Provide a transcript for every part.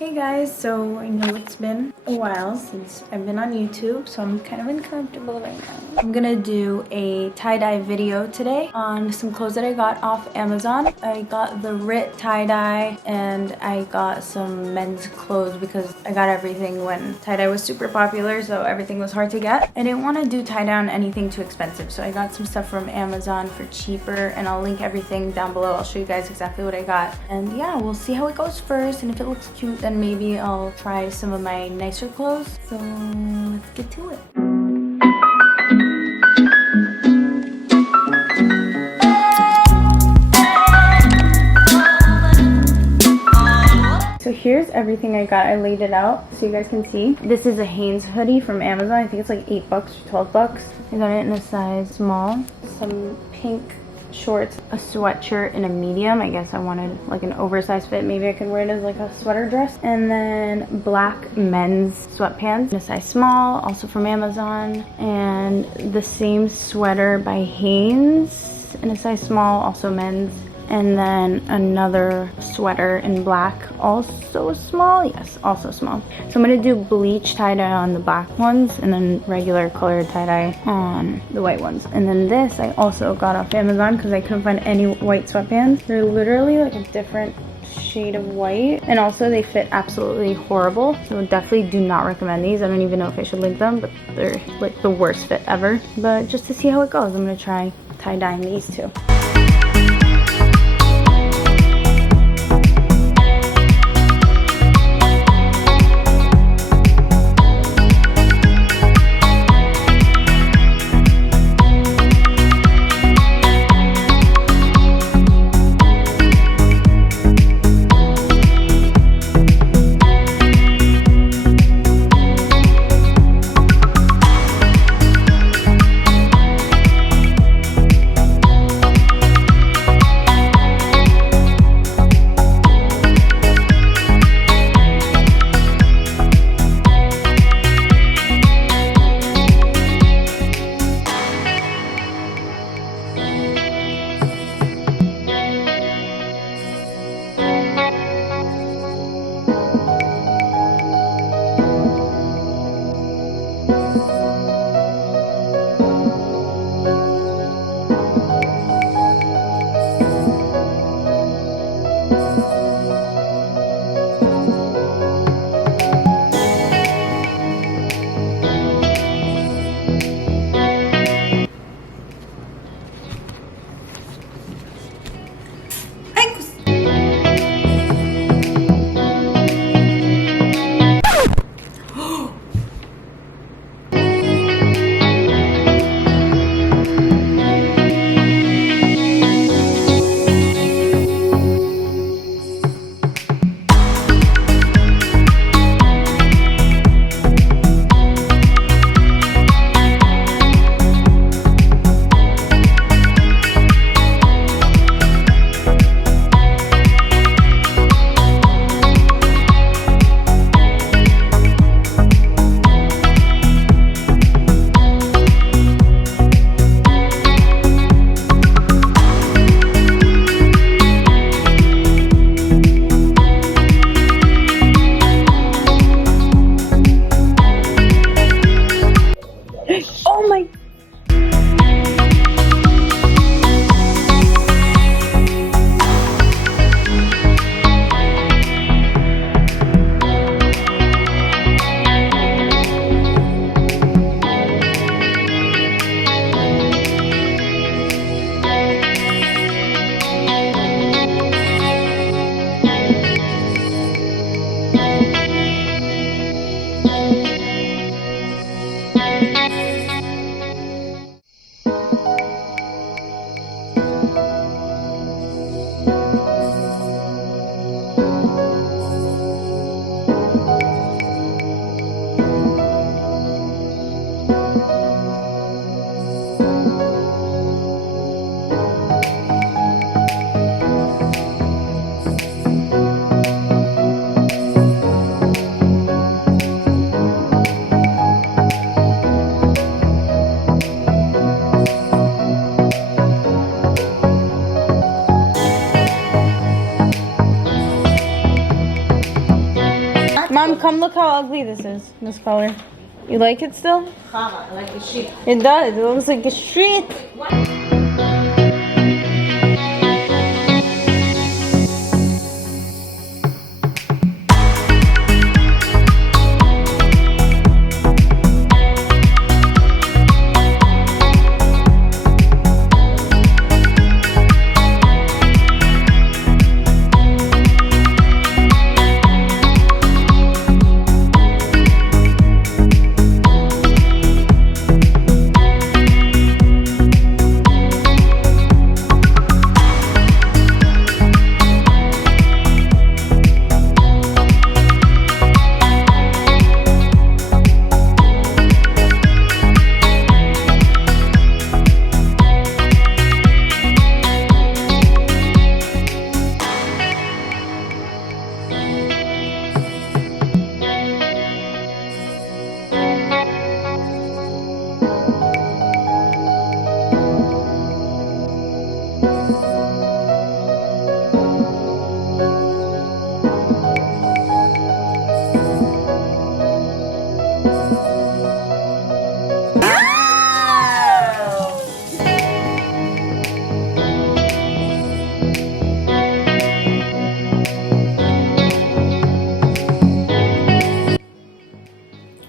Hey guys, so I know it's been a while since I've been on YouTube, so I'm kind of uncomfortable right now. I'm gonna do a tie-dye video today on some clothes that I got off Amazon. I got the Rit Tie Dye and I got some men's clothes because I got everything when tie-dye was super popular, so everything was hard to get. I didn't want to do tie-dye on anything too expensive, so I got some stuff from Amazon for cheaper, and I'll link everything down below. I'll show you guys exactly what I got. And yeah, we'll see how it goes first, and if it looks cute, then maybe I'll try some of my nicer clothes. So let's get to it. So here's everything I got. I laid it out so you guys can see. This is a Hanes hoodie from Amazon. I think it's like $8 or $12. I got it in a size small. Some pink shorts, a sweatshirt in a medium. I guess I wanted like an oversized fit. Maybe I could wear it as like a sweater dress. And then black men's sweatpants in a size small, also from Amazon. And the same sweater by Hanes in a size small, also men's. And then another sweater in black, also small. Yes, also small. So I'm gonna do bleach tie-dye on the black ones and then regular colored tie-dye on the white ones. And then this I also got off Amazon because I couldn't find any white sweatpants. They're literally like a different shade of white, and also they fit absolutely horrible, so definitely do not recommend these. I don't even know if I should link them, but they're like the worst fit ever. But just to see how it goes, I'm gonna try tie-dyeing these two. Mom, come look how ugly this is. This color. You like it still? I like the shit. It does. It looks like a street.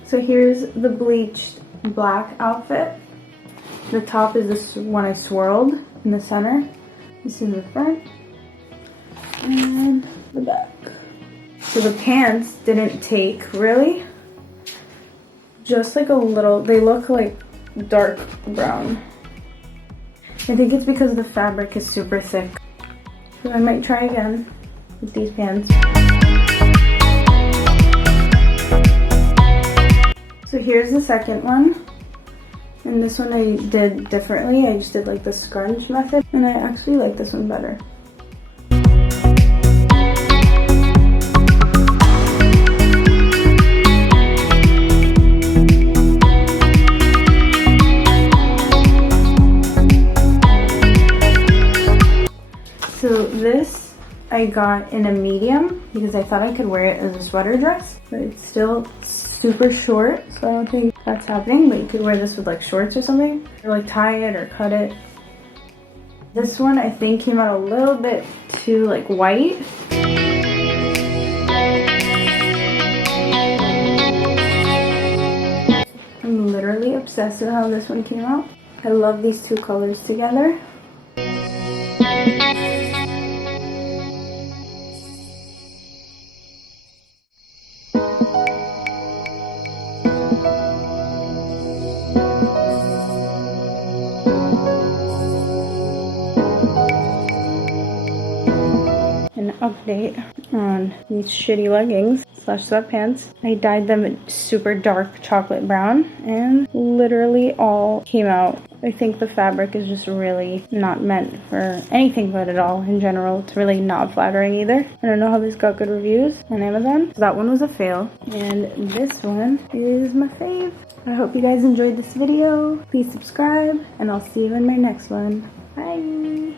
So here's the bleached black outfit. The top is this one I swirled in the center. This is the front and the back. So the pants didn't take really, just like a little, they look like dark brown. I think it's because the fabric is super thick. So I might try again with these pants. So here's the second one, and this one I did differently. I just did like the scrunch method, and I actually like this one better. So this I got in a medium because I thought I could wear it as a sweater dress, but it's still super short, so I don't think that's happening, but you could wear this with like shorts or something, or like tie it or cut it. This one I think came out a little bit too like white. I'm literally obsessed with how this one came out. I love these two colors together. An update on these shitty leggings / sweatpants. I dyed them super dark chocolate brown and literally all came out. I think the fabric is just really not meant for anything good at all in general. It's really not flattering either. I don't know how this got good reviews on Amazon. So that one was a fail. And this one is my fave. I hope you guys enjoyed this video. Please subscribe and I'll see you in my next one. Bye.